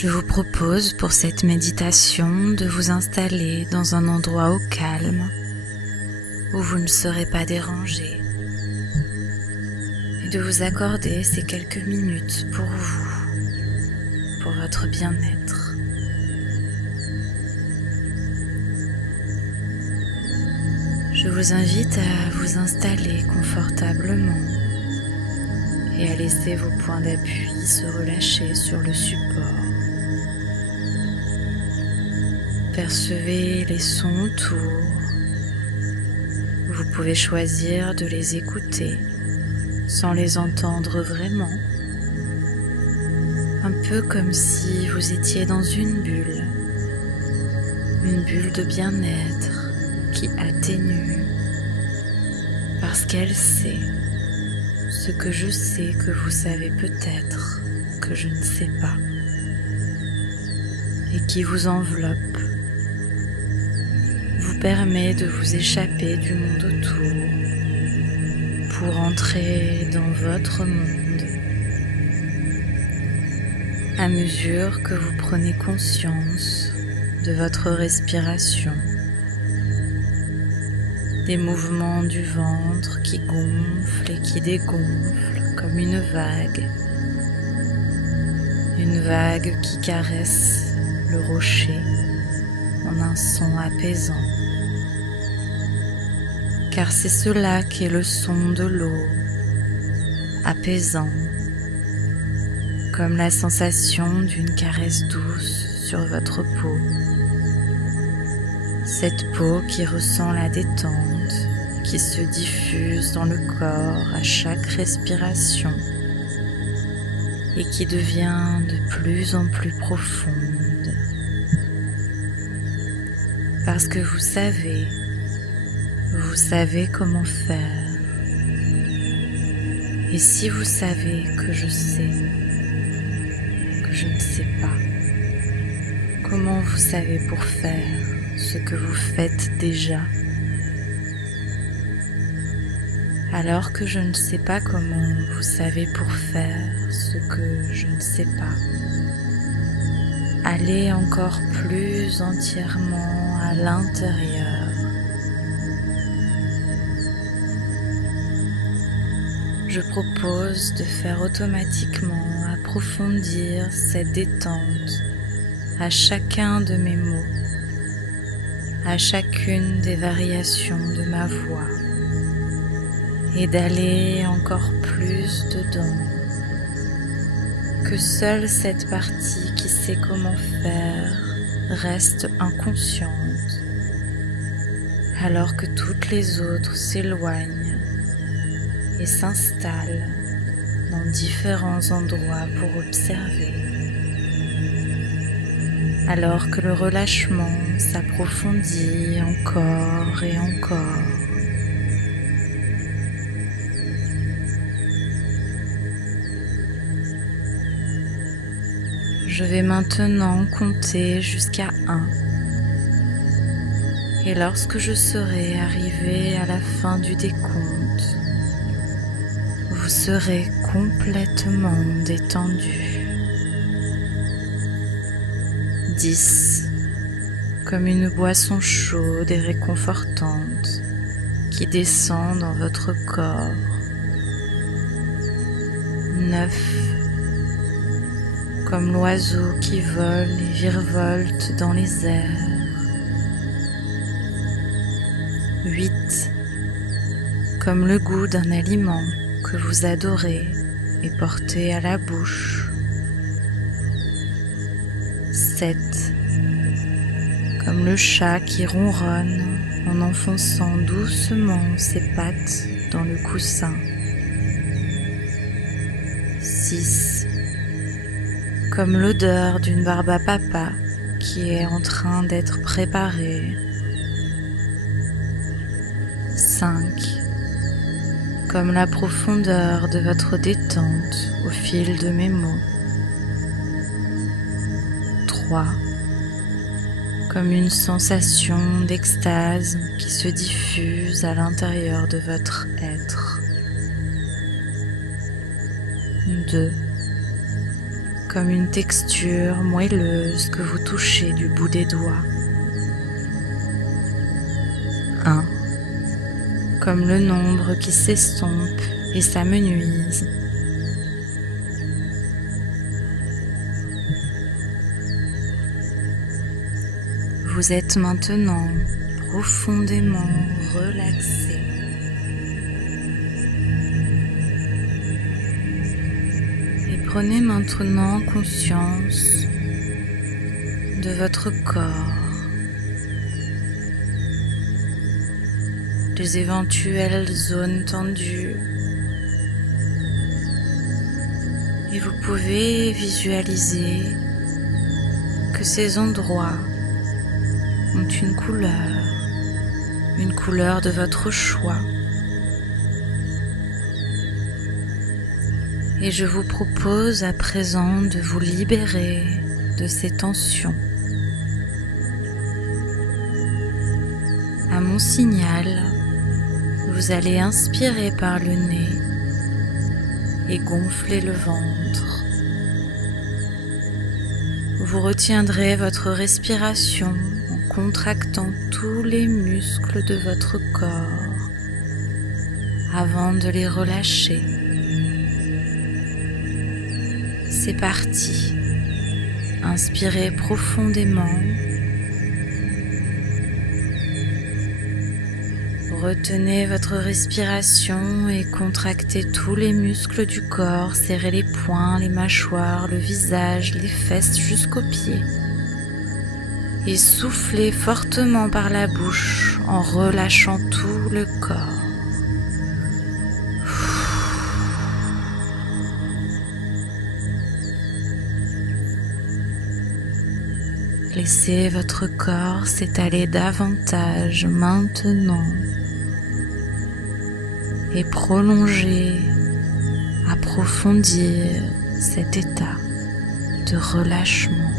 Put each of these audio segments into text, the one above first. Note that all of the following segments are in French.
Je vous propose pour cette méditation de vous installer dans un endroit au calme où vous ne serez pas dérangé et de vous accorder ces quelques minutes pour vous, pour votre bien-être. Je vous invite à vous installer confortablement et à laisser vos points d'appui se relâcher sur le support. Percevez les sons autour. Vous pouvez choisir de les écouter sans les entendre vraiment. Un peu comme si vous étiez dans une bulle de bien-être qui atténue parce qu'elle sait ce que je sais que vous savez peut-être que je ne sais pas et qui vous enveloppe, vous permet de vous échapper du monde autour pour entrer dans votre monde à mesure que vous prenez conscience de votre respiration, des mouvements du ventre qui gonflent et qui dégonflent comme une vague qui caresse le rocher en un son apaisant. Car c'est cela qu'est le son de l'eau, apaisant, comme la sensation d'une caresse douce sur votre peau. Cette peau qui ressent la détente, qui se diffuse dans le corps à chaque respiration et qui devient de plus en plus profonde. Parce que vous savez comment faire. Et si vous savez que je sais, que je ne sais pas, comment vous savez pour faire ce que vous faites déjà? Alors que je ne sais pas comment vous savez pour faire ce que je ne sais pas, allez encore plus entièrement à l'intérieur. Je propose de faire automatiquement approfondir cette détente à chacun de mes mots, à chacune des variations de ma voix, et d'aller encore plus dedans, que seule cette partie qui sait comment faire reste inconsciente, alors que toutes les autres s'éloignent et s'installent dans différents endroits pour observer, alors que le relâchement s'approfondit encore et encore. Je vais maintenant compter jusqu'à 1. Et lorsque je serai arrivé à la fin du décompte, vous serez complètement détendu. 10, comme une boisson chaude et réconfortante qui descend dans votre corps. 9, comme l'oiseau qui vole et virevolte dans les airs. 8, comme le goût d'un aliment que vous adorez et portez à la bouche. 7, comme le chat qui ronronne en enfonçant doucement ses pattes dans le coussin. 6, comme l'odeur d'une barbe à papa qui est en train d'être préparée. 5, comme la profondeur de votre détente au fil de mes mots. 3, comme une sensation d'extase qui se diffuse à l'intérieur de votre être. 2, comme une texture moelleuse que vous touchez du bout des doigts. 1, comme le nombre qui s'estompe et s'amenuise. Vous êtes maintenant profondément relaxé. Et prenez maintenant conscience de votre corps, des éventuelles zones tendues. Et vous pouvez visualiser que ces endroits ont une couleur de votre choix. Et je vous propose à présent de vous libérer de ces tensions. À mon signal, vous allez inspirer par le nez et gonfler le ventre. Vous retiendrez votre respiration en contractant tous les muscles de votre corps avant de les relâcher. C'est parti. Inspirez profondément. Retenez votre respiration et contractez tous les muscles du corps, serrez les poings, les mâchoires, le visage, les fesses jusqu'aux pieds. Et soufflez fortement par la bouche en relâchant tout le corps. Laissez votre corps s'étaler davantage maintenant et prolonger, approfondir cet état de relâchement.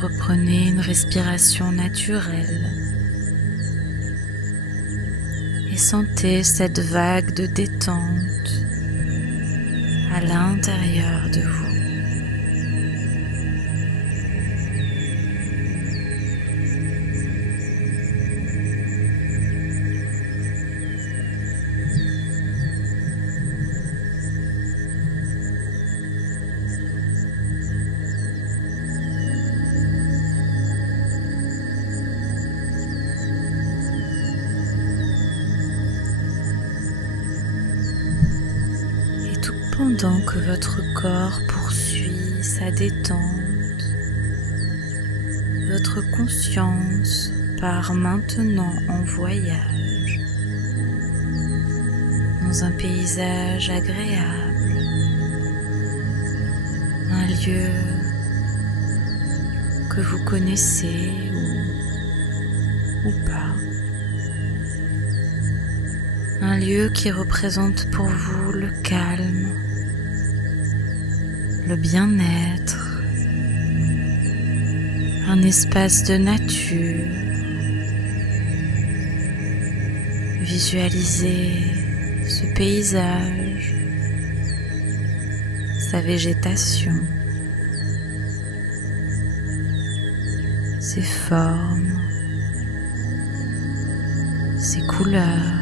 Reprenez une respiration naturelle et sentez cette vague de détente à l'intérieur de vous. Pendant que votre corps poursuit sa détente, votre conscience part maintenant en voyage dans un paysage agréable, un lieu que vous connaissez ou pas. Un lieu qui représente pour vous le calme, le bien-être, un espace de nature. Visualisez ce paysage, sa végétation, ses formes, ses couleurs.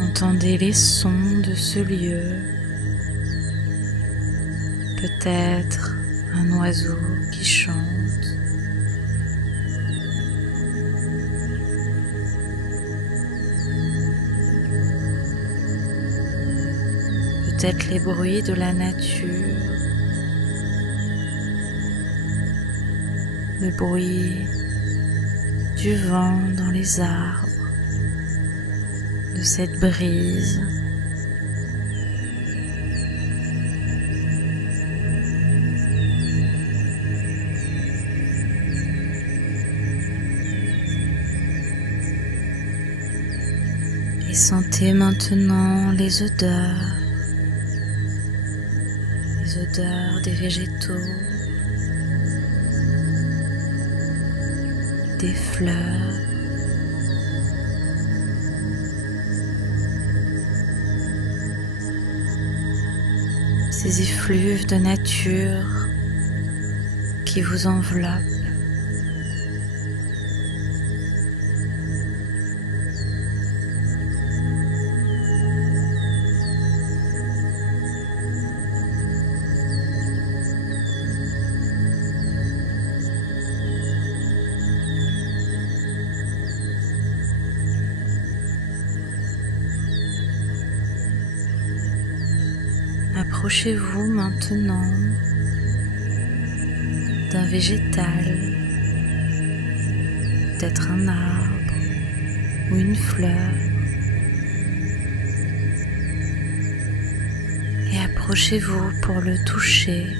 Entendez les sons de ce lieu, peut-être un oiseau qui chante, peut-être les bruits de la nature, le bruit du vent dans les arbres, de cette brise. Et sentez maintenant les odeurs des végétaux, des fleurs, ces effluves de nature qui vous enveloppent. Approchez-vous maintenant d'un végétal, peut-être un arbre ou une fleur, et approchez-vous pour le toucher,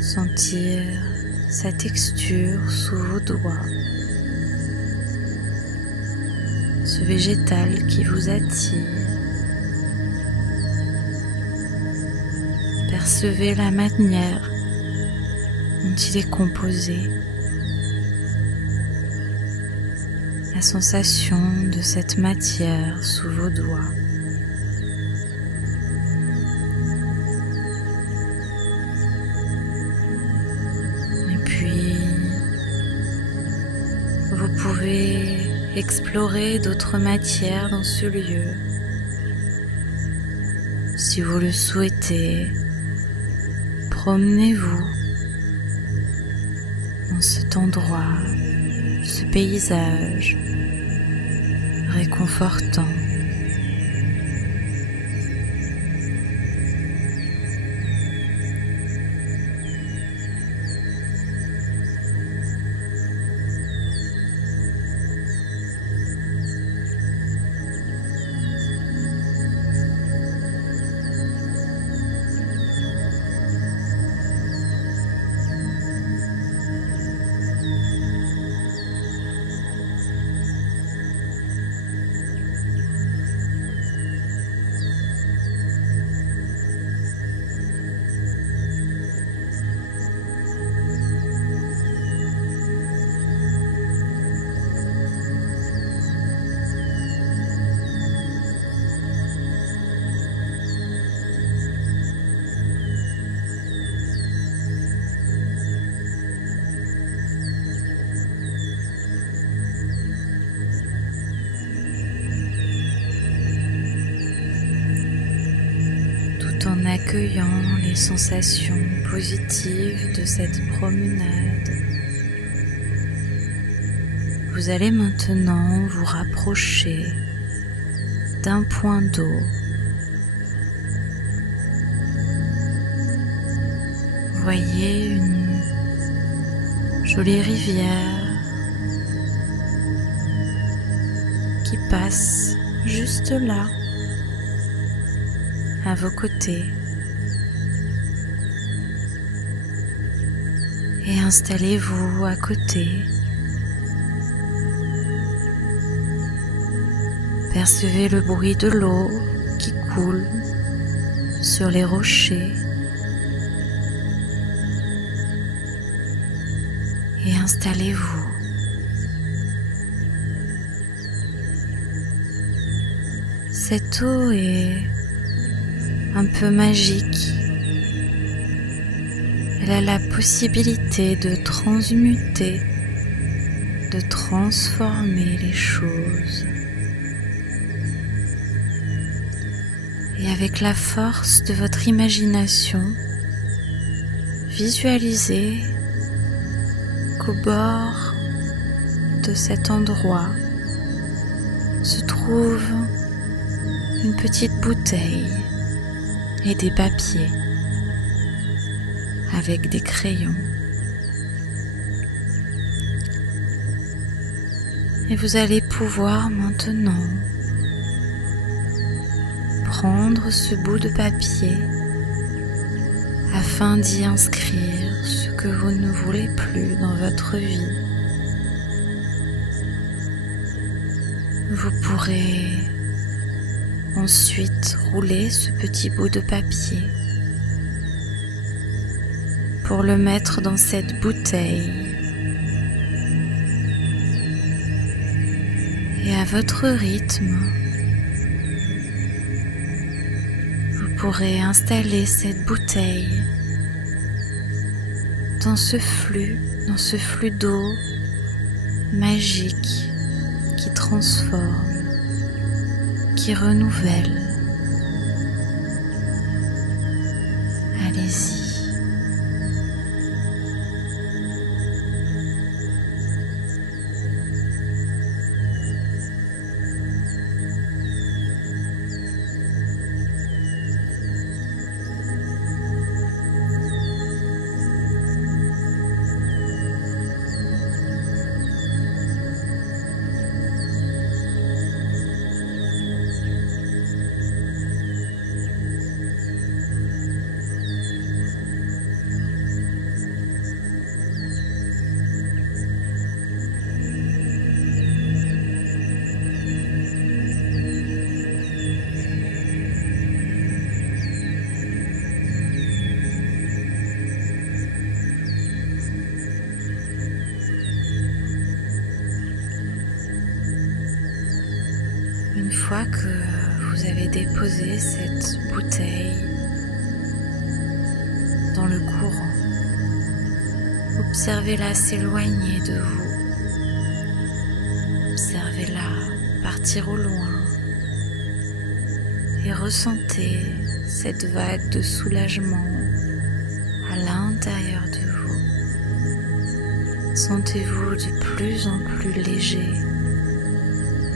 sentir sa texture sous vos doigts, ce végétal qui vous attire. Percevez la manière dont il est composé, la sensation de cette matière sous vos doigts. Et puis, vous pouvez explorer d'autres matières dans ce lieu. Si vous le souhaitez, promenez-vous dans cet endroit, ce paysage réconfortant. En accueillant les sensations positives de cette promenade, vous allez maintenant vous rapprocher d'un point d'eau. Voyez une jolie rivière qui passe juste là, à vos côtés, et installez-vous à côté. Percevez le bruit de l'eau qui coule sur les rochers et installez-vous. Cette eau est un peu magique. Elle a la possibilité de transmuter, de transformer les choses. Et avec la force de votre imagination, visualisez qu'au bord de cet endroit se trouve une petite bouteille et des papiers avec des crayons. Et vous allez pouvoir maintenant prendre ce bout de papier afin d'y inscrire ce que vous ne voulez plus dans votre vie. Vous pourrez ensuite rouler ce petit bout de papier pour le mettre dans cette bouteille votre rythme, vous pourrez installer cette bouteille dans ce flux d'eau magique qui transforme, qui renouvelle. Allez-y. Une fois que vous avez déposé cette bouteille dans le courant, observez-la s'éloigner de vous. Observez-la partir au loin et ressentez cette vague de soulagement à l'intérieur de vous. Sentez-vous de plus en plus léger,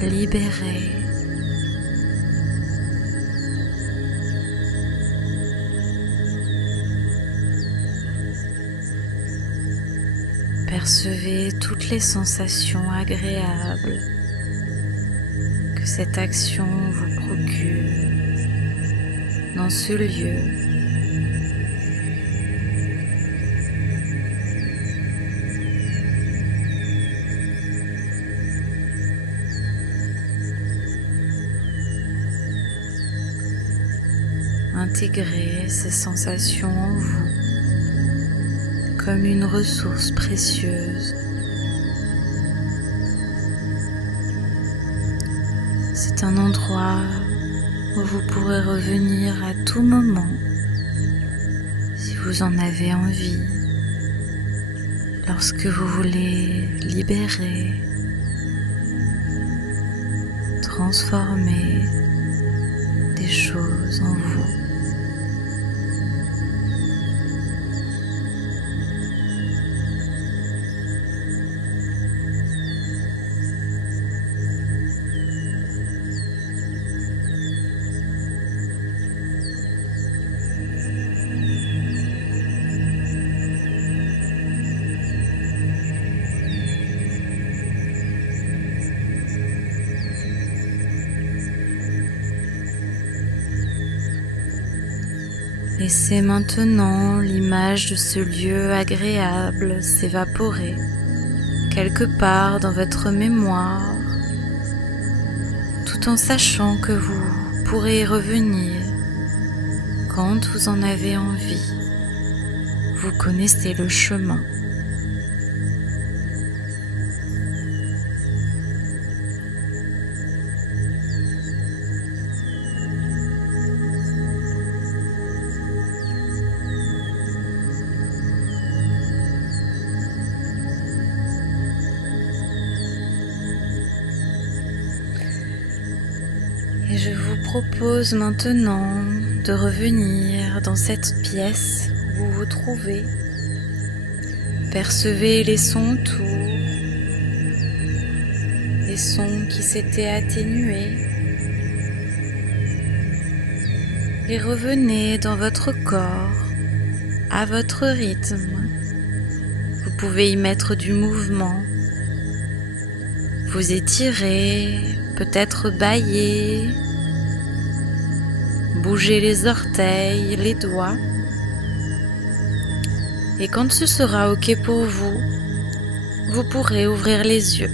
libéré. Percevez toutes les sensations agréables que cette action vous procure dans ce lieu. Intégrez ces sensations en vous comme une ressource précieuse. C'est un endroit où vous pourrez revenir à tout moment si vous en avez envie, lorsque vous voulez libérer, transformer des choses en vous. Laissez maintenant l'image de ce lieu agréable s'évaporer quelque part dans votre mémoire, tout en sachant que vous pourrez y revenir quand vous en avez envie. Vous connaissez le chemin. Et je vous propose maintenant de revenir dans cette pièce où vous vous trouvez. Percevez les sons autour, les sons qui s'étaient atténués. Et revenez dans votre corps, à votre rythme. Vous pouvez y mettre du mouvement. Vous étirez, peut-être bâiller, bouger les orteils, les doigts. Et quand ce sera OK pour vous, vous pourrez ouvrir les yeux.